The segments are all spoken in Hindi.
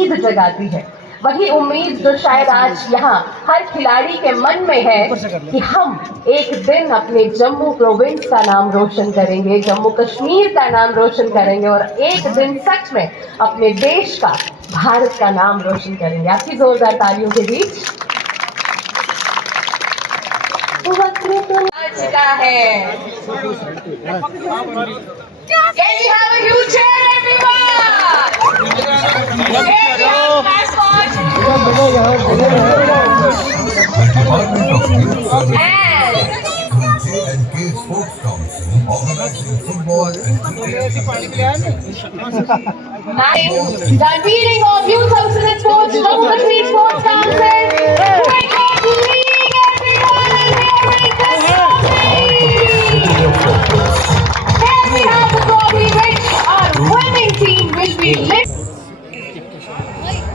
उम्मीद जगाती है। वही उम्मीद जो शायद आज यहाँ हर खिलाड़ी के मन में है कि हम एक दिन अपने जम्मू प्रोविंस का नाम रोशन करेंगे, जम्मू कश्मीर का नाम रोशन करेंगे और एक दिन सच में अपने देश का, भारत का नाम रोशन करेंगे। आपकी जोरदार तालियों के बीच चुका है। Can we have a huge cheer, everyone? The unveiling of Youth Houses and Sports, Jammu Kashmir Sports Council.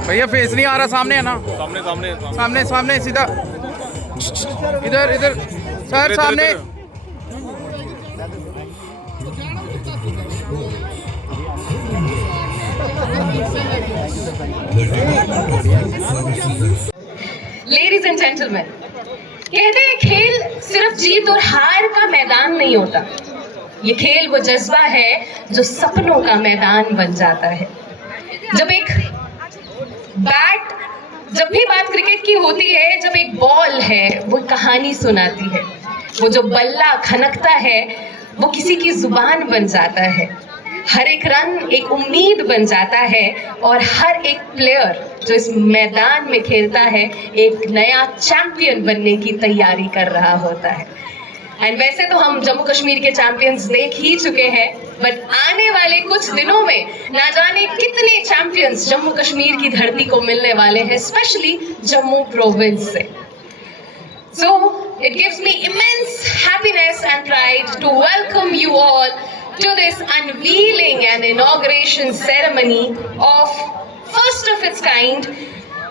भैया फेस नहीं आ रहा, सामने है ना, सामने सामने सामने सामने सीधा इधर इधर सर सामने। लेडीज एंड जेंटलमैन, कहते हैं खेल सिर्फ जीत और हार का मैदान नहीं होता, ये खेल वो जज्बा है जो सपनों का मैदान बन जाता है। जब भी बात क्रिकेट की होती है, जब एक बॉल है वो कहानी सुनाती है, वो जो बल्ला खनकता है वो किसी की जुबान बन जाता है, हर एक रन एक उम्मीद बन जाता है और हर एक प्लेयर जो इस मैदान में खेलता है एक नया चैंपियन बनने की तैयारी कर रहा होता है। एंड वैसे तो हम जम्मू कश्मीर के चैंपियंस देख ही चुके हैं, बट आने वाले कुछ दिनों में ना जाने कितने चैंपियंस जम्मू कश्मीर की धरती को मिलने वाले हैं, स्पेशली जम्मू प्रोविंस से। So it gives me immense happiness and pride to welcome you all to this unveiling and inauguration ceremony of first of its kind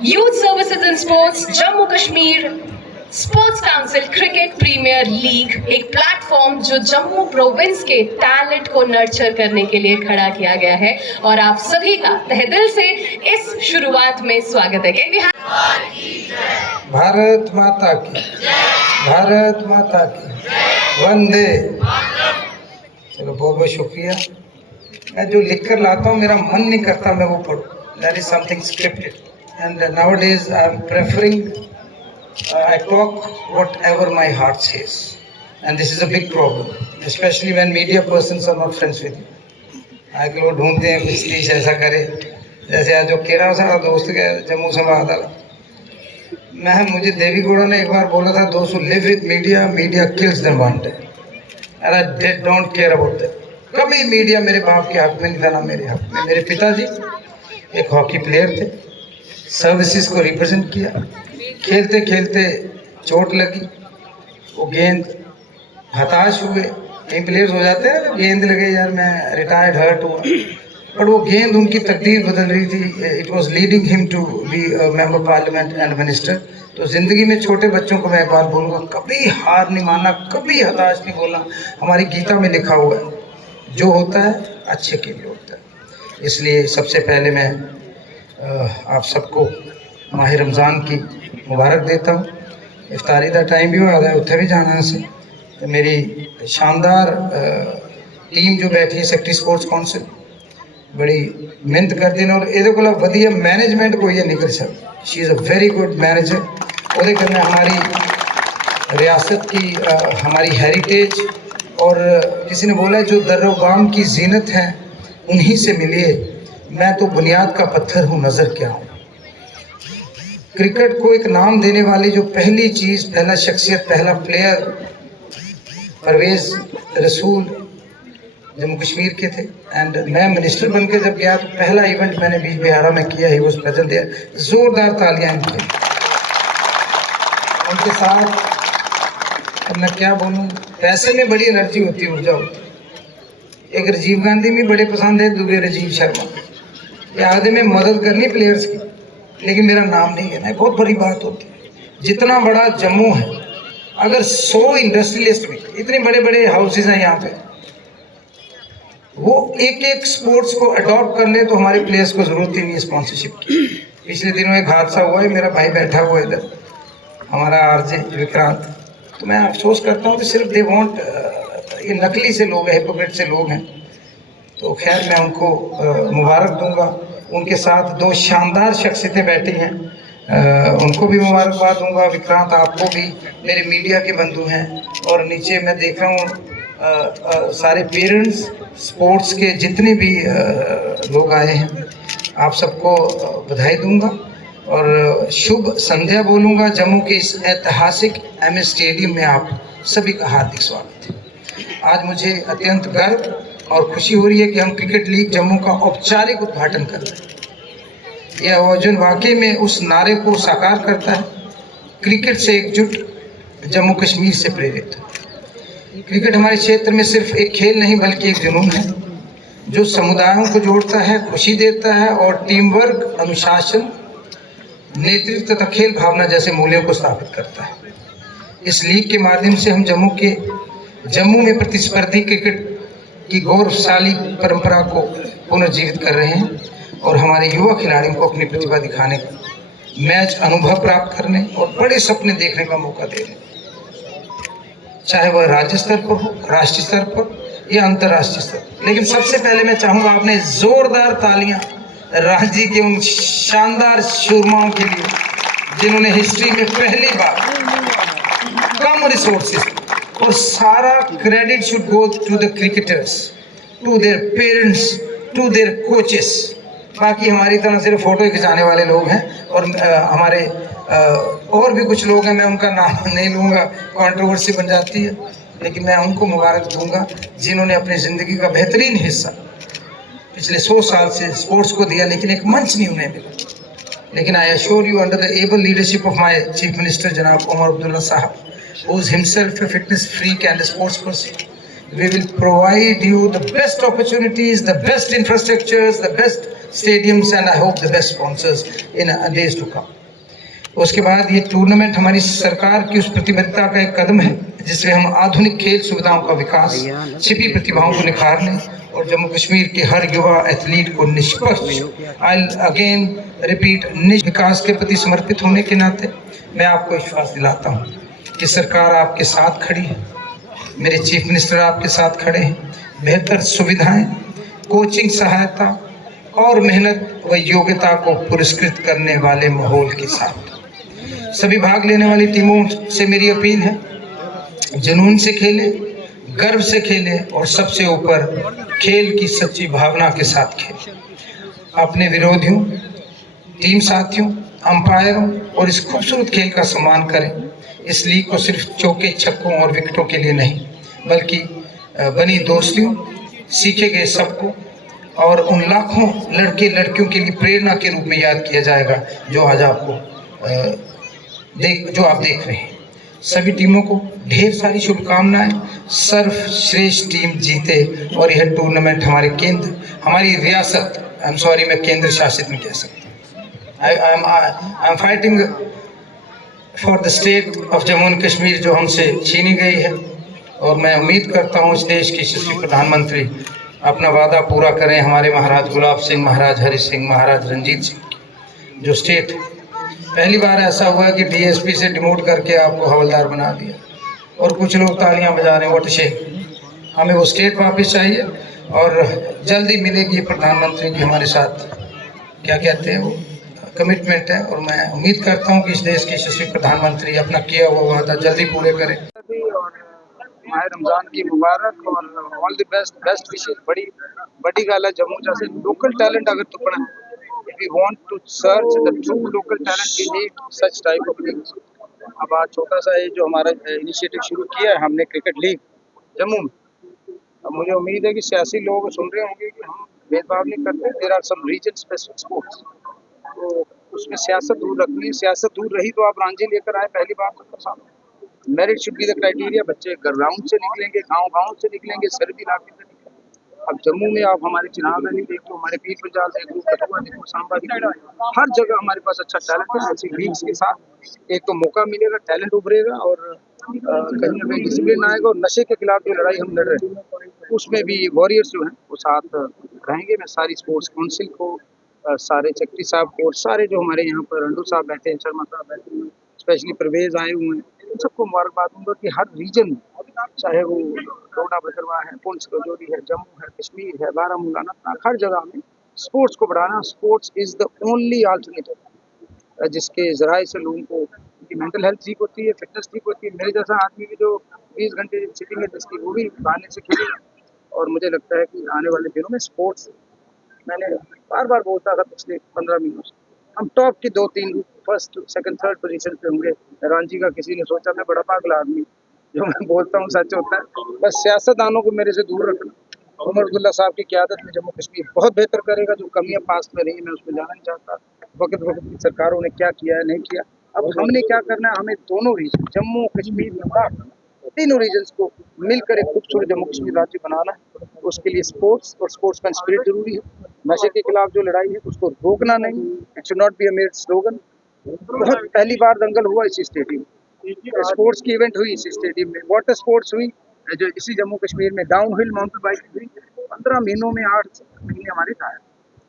Youth Services and Sports Jammu Kashmir sports council cricket premier league, एक प्लेटफॉर्म जो जम्मू प्रोविंस के टैलेंट को नर्चर करने के लिए खड़ा किया गया है और आप सभी का तहे दिल से इस शुरुआत में स्वागत है। भारत माता की, भारत माता की, वंदे। चलो बहुत बहुत शुक्रिया। मैं जो लिख कर लाता हूँ मेरा मन नहीं करता मैं वो पढ़ूँ, that is something scripted and nowadays I am preferring I talk whatever my heart says, and this is a big problem, especially when media persons are not friends with you. आगे लोग ढूंढते हैं कुछ चीज ऐसा करे, जैसे आज जो केरा सारा दोस्त गया जम्मू से आता, मुझे देवीगौड़ा ने एक बार बोला था, those who live with media, media kills them one day, and I don't care about that. कभी मीडिया मेरे बाप के हक में नहीं था ना मेरे हक में। मेरे पिताजी एक हॉकी प्लेयर थे, सर्विसेज को रिप्रेजेंट किया, खेलते खेलते चोट लगी, वो गेंद हताश हुए, कई प्लेयर्स हो जाते हैं गेंद लगे यार मैं रिटायर्ड हर्ट हुआ, पर वो गेंद उनकी तकदीर बदल रही थी। It was leading him to be member parliament and minister. तो ज़िंदगी में छोटे बच्चों को मैं एक बात बोलूँगा, कभी हार नहीं मानना, कभी हताश नहीं बोलना। हमारी गीता में लिखा हुआ है जो होता है अच्छे के लिए होता है। इसलिए सबसे पहले मैं आप सबको माह रमज़ान की मुबारक देता हूँ। इफ्तारी का टाइम भी होया है, उत्थे भी जाना से। तो मेरी शानदार टीम जो बैठी है सेक्रेटरी स्पोर्ट्स काउंसिल बड़ी मेहनत करती है और ये को वधिया मैनेजमेंट कोई नहीं कर सकता। She is a very good manager. वो करने हमारी रियासत की हमारी हेरिटेज और किसी ने बोला जो दर्रोगाम की जीनत है उन्हीं से मिलिए, मैं तो बुनियाद का पत्थर हूँ नज़र क्या हूँ। क्रिकेट को एक नाम देने वाली जो पहली चीज़, पहला शख्सियत, पहला प्लेयर परवेज़ रसूल जम्मू कश्मीर के थे। एंड मैं मिनिस्टर बन के जब गया तो पहला इवेंट मैंने बीच बिहारा में किया, ही वाज प्रेजेंट देयर। ज़ोरदार तालियां इनके उनके साथ। अब मैं क्या बोलूँ, पैसे में बड़ी एनर्जी होती है, ऊर्जा होती है। एक राजीव गांधी भी बड़े पसंद है, दूसरे राजीव शर्मा। ये आधे में मदद करनी प्लेयर्स की, लेकिन मेरा नाम नहीं लेना है, बहुत बड़ी बात होती है। जितना बड़ा जम्मू है, अगर 100 इंडस्ट्रियलिस्ट भी, इतने बड़े बड़े हाउसेज हैं यहाँ पे, वो एक एक स्पोर्ट्स को अडॉप्ट कर ले तो हमारे प्लेयर्स को जरूरत ही नहीं है स्पॉन्सरशिप की। पिछले दिनों एक हादसा हुआ है, मेरा भाई बैठा हुआ है इधर, हमारा आरजे विक्रांत, तो मैं अफसोस करता हूँ कि सिर्फ दे वांट, ये नकली से लोग हैं, हिपोक्रेट से लोग हैं। तो खैर मैं उनको मुबारक दूंगा। उनके साथ दो शानदार शख्सियतें बैठी हैं, उनको भी मुबारकबाद दूंगा। विक्रांत आपको भी, मेरे मीडिया के बंधु हैं, और नीचे मैं देख रहा हूँ सारे पेरेंट्स, स्पोर्ट्स के जितने भी लोग आए हैं, आप सबको बधाई दूंगा और शुभ संध्या बोलूँगा। जम्मू के इस ऐतिहासिक MS स्टेडियम में आप सभी का हार्दिक स्वागत है। आज मुझे अत्यंत गर्व और खुशी हो रही है कि हम क्रिकेट लीग जम्मू का औपचारिक उद्घाटन कर रहे हैं। यह आयोजन वाकई में उस नारे को साकार करता है, क्रिकेट से एकजुट, जम्मू कश्मीर से प्रेरित। क्रिकेट हमारे क्षेत्र में सिर्फ एक खेल नहीं बल्कि एक जुनून है जो समुदायों को जोड़ता है, खुशी देता है और टीम वर्क, अनुशासन, नेतृत्व तथा खेल भावना जैसे मूल्यों को स्थापित करता है। इस लीग के माध्यम से हम जम्मू में प्रतिस्पर्धी क्रिकेट की गौरवशाली परंपरा को पुनर्जीवित कर रहे हैं और हमारे युवा खिलाड़ियों को अपनी प्रतिभा दिखाने, मैच अनुभव प्राप्त करने और बड़े सपने देखने का मौका दे रहे हैं, चाहे वह राज्य स्तर पर हो, राष्ट्रीय स्तर पर या अंतर्राष्ट्रीय स्तर पर। लेकिन सबसे पहले मैं चाहूँगा आपने जोरदार तालियां रांची के उन शानदार शूरमाओं के लिए जिन्होंने हिस्ट्री में पहली बार कम रिसोर्सेज, और सारा credit should go to the cricketers, to their parents, to their coaches. बाकी हमारी तरह सिर्फ फोटो खिंचाने वाले लोग हैं और हमारे और भी कुछ लोग हैं, मैं उनका नाम नहीं लूँगा, कंट्रोवर्सी बन जाती है, लेकिन मैं उनको मुबारक दूंगा जिन्होंने अपनी ज़िंदगी का बेहतरीन हिस्सा पिछले 100 साल से स्पोर्ट्स को दिया, लेकिन एक मंच नहीं उन्हें मिला। लेकिन I assure you, under the able leadership of my chief minister जनाब उमर अब्दुल्ला साहब, who is himself a fitness freak and a sports person, we will provide you the best opportunities, the best infrastructures, the best stadiums and I hope the best sponsors in days to come. उसके बाद ये टूर्नामेंट हमारी सरकार की उस प्रतिबद्धता का एक कदम है जिसमें हम आधुनिक खेल सुविधाओं का विकास, छिपी प्रतिभाओं को निखारने और जम्मू कश्मीर के हर युवा एथलीट को निष्पक्ष, आई अगेन रिपीट, विकास के प्रति समर्पित होने के नाते मैं आपको विश्वास दिलाता हूँ कि सरकार आपके साथ खड़ी है, मेरे चीफ मिनिस्टर आपके साथ खड़े हैं। बेहतर सुविधाएं, कोचिंग सहायता और मेहनत व योग्यता को पुरस्कृत करने वाले माहौल के साथ सभी भाग लेने वाली टीमों से मेरी अपील है, जुनून से खेलें, गर्व से खेलें और सबसे ऊपर खेल की सच्ची भावना के साथ खेलें। अपने विरोधियों, टीम साथियों, अंपायरों और इस खूबसूरत खेल का सम्मान करें। इस लीग को सिर्फ चौके, छक्कों और विकेटों के लिए नहीं बल्कि बनी दोस्तियों, सीखे गए सबको और उन लाखों लड़के लड़कियों के लिए प्रेरणा के रूप में याद किया जाएगा जो आज आपको आप देख रहे हैं। सभी टीमों को ढेर सारी शुभकामनाएं। सर्वश्रेष्ठ टीम जीते और यह टूर्नामेंट हमारी रियासत, आई एम सॉरी मैं केंद्र शासित में कह सकता हूँ, I am fighting for the state of Jammu and Kashmir जो हमसे छीनी गई है, और मैं उम्मीद करता हूँ इस देश के यशस्वी प्रधानमंत्री अपना वादा पूरा करें। हमारे महाराज गुलाब सिंह, महाराज हरि सिंह, महाराज रंजीत सिंह, जो स्टेट पहली बार ऐसा हुआ कि DSP से डिमोट करके आपको हवलदार बना दिया और कुछ लोग तालियां बजा रहे हैं, व्हाट अ शेम। हमें वो स्टेट वापस चाहिए और जल्दी मिलेगी प्रधानमंत्री की हमारे साथ, क्या कहते हैं वो, कमिटमेंट है, और मैं उम्मीद करता हूं कि इस देश के यशस्वी प्रधानमंत्री अपना किया हुआ वादा जल्दी पूरे करें। और माह रमज़ान की मुबारक और ऑल द बेस्ट विशेस। बड़ी गल है जम्मू जैसे लोकल टैलेंट अगर तो पड़ा, if we want to search the true local talent we need such type of leagues। अब आज छोटा सा ये जो हमारा इनिशिएटिव शुरू किया है हमने क्रिकेट लीग जम्मू में, अब मुझे उम्मीद है कि सियासी लोग सुन रहे होंगे कि हम भेदभाव नहीं करते। There are some region specific sports, तो उसमें सियासत दूर रखनी है। सियासत दूर रही तो आप रांझी लेकर आए, पहली बात तो सामने merit should be the criteria. बच्चे ग्राउंड से निकलेंगे, गाँव से निकलेंगे, सरहदी इलाके से निकलेंगे। अब जम्मू में आप हमारे चिनाब वैली देख लो, हमारे पीर पंजाल देख लो, कठुआ देख लो, सांबा देख लो, हर जगह हमारे पास अच्छा टैलेंट है। ऐसी लीग्स के साथ एक तो मौका मिलेगा, टैलेंट उभरेगा और कहीं ना कहीं डिसिप्लिन आएगा और नशे के खिलाफ जो लड़ाई हम लड़ रहे हैं उसमें भी वॉरियर्स जो हैं वो साथ रहेंगे। मैं सारी स्पोर्ट्स काउंसिल को, सारे सेक्रेटरी साहब को, और सारे जो हमारे यहाँ पर रंडू साहब बैठे हैं, शर्मा साहब बैठे हैं, स्पेशली परवेज आए हुए हैं, इन सबको मुबारकबाद दूंगा कि हर रीजन में, चाहे वो डोडा भद्रवाह है, पुंछ रजौरी है, जम्मू है, कश्मीर है, बारामूला, अनंतनाग, हर जगह में स्पोर्ट्स को बढ़ाना। Sports is the only alternative जिसके ज़राए से लोगों को उनकी मेंटल हेल्थ ठीक होती है, फिटनेस ठीक होती है। मेरे जैसा आदमी भी जो 20 घंटे सिटिंग है जिसकी, वो भी बहाने से खेले। और मुझे लगता है कि आने वाले दिनों में स्पोर्ट्स, मैंने बार बार बोलता था पिछले 15 महीनों से, हम टॉप की 2-3 फर्स्ट सेकंड थर्ड पोजीशन पे होंगे। रांची का किसी ने सोचा, मैं बड़ा पागल आदमी, जो मैं बोलता हूँ सच होता है। बस सियासतदानों को मेरे से दूर रखना। उमर अब्दुल्ला साहब की क़यादत में जम्मू कश्मीर बहुत बेहतर करेगा। जो कमियां पास्ट में रही, मैं उसमें जाना नहीं चाहता। वक्त की सरकारों ने क्या किया है, नहीं किया। अब हमने क्या करना है, हमें दोनों रीजन, जम्मू कश्मीर, लद्दाख, तीनों रीजन्स को मिलकर एक खूबसूरत जम्मू कश्मीर राज्य बनाना है। उसके लिए स्पोर्ट्स और स्पोर्ट्स का स्पिरिट जरूरी है। नशे के खिलाफ जो लड़ाई है उसको रोकना नहीं, it should not be a made slogan. बहुत पहली बार दंगल हुआ इसी स्टेडियम, स्पोर्ट्स की इवेंट हुई इसी स्टेडियम में, वाटर स्पोर्ट्स हुई जो इसी जम्मू कश्मीर में, डाउन हिल माउंटेन बाइकिंग हुई। 15 महीनों में 8 महीने हमारे गायब,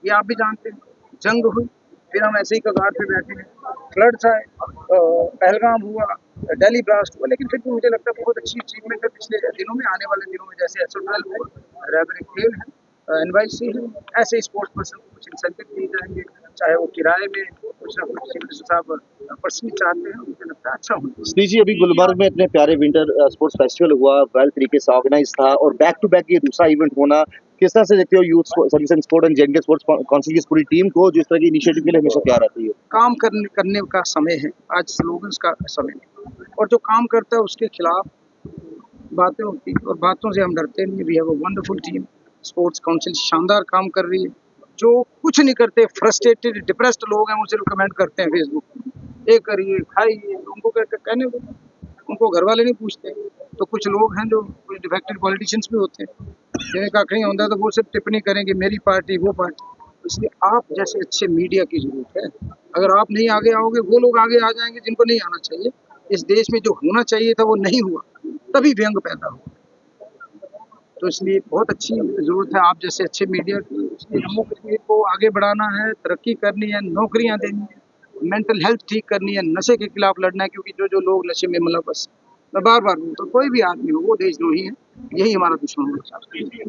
ये आप भी जानते हैं। जंग हुई, फिर हम ऐसे ही कगार पे बैठे हैं। फ्लड्स आए, पहलगाम हुआ, दिल्ली ब्लास्ट हुआ, लेकिन फिर भी मुझे लगता है बहुत अच्छी अचीवमेंट है पिछले दिनों में। आने वाले दिनों में जैसे SO12 है, रैपिड खेल है, NYC है, ऐसे स्पोर्ट्स पर्सन को कुछ इंसेंटिव दिए जाएंगे, चाहे वो किराए में कुछ ना कुछ चीफ साहब पर्सनली चाहते हैं। मुझे लगता है अच्छा होगा। श्री जी, अभी गुलबर्ग में इतने प्यारे विंटर स्पोर्ट्स फेस्टिवल हुआ, वेल तरीके से ऑर्गेनाइज था, और बैक टू बैक ये दूसरा इवेंट होना, किस तरह से देखते हो youth service and sport and J&K sports council की इस पूरी टीम को, जो इस तरह की इनिशिएटिव के लिए हमेशा तैयार रहती है? काम करने का समय है, आज स्लोगन्स का समय नहीं। और जो काम करता है उसके खिलाफ बातें होती हैं, और बातों से हम डरते नहीं। We have a wonderful team. Sports council शानदार काम कर रही है। जो कुछ नहीं करते, फ्रस्ट्रेटेड डिप्रेस्ड लोग हैं, वो सिर्फ कमेंट करते हैं फेसबुक पे, ये करिए, खाइए, उनको कहने दो, उनको घर वाले नहीं पूछते। तो कुछ लोग हैं जो कुछ डिफेक्टेड पॉलिटिशियंस भी होते हैं, जिन्हें कख नहीं होता, तो वो सिर्फ टिप्पणी करेंगे, मेरी पार्टी, वो पार्टी। इसलिए आप जैसे अच्छे मीडिया की जरूरत है। अगर आप नहीं आगे आओगे, वो लोग आगे आ जाएंगे जिनको नहीं आना चाहिए। इस देश में जो होना चाहिए था वो नहीं हुआ, तभी व्यंग पैदा हुआ। तो इसलिए बहुत अच्छी ज़रूरत है आप जैसे अच्छे मीडिया की। इसलिए जम्मू कश्मीर को आगे बढ़ाना है, तरक्की करनी है, नौकरियां देनी है, मेंटल हेल्थ ठीक करनी है, नशे के खिलाफ लड़ना है। क्योंकि जो लोग नशे में मुलव्वस, मैं बार बार बोलता हूँ, कोई भी आदमी हो, वो देशद्रोही है। यही हमारा दुश्मन होना चाहिए।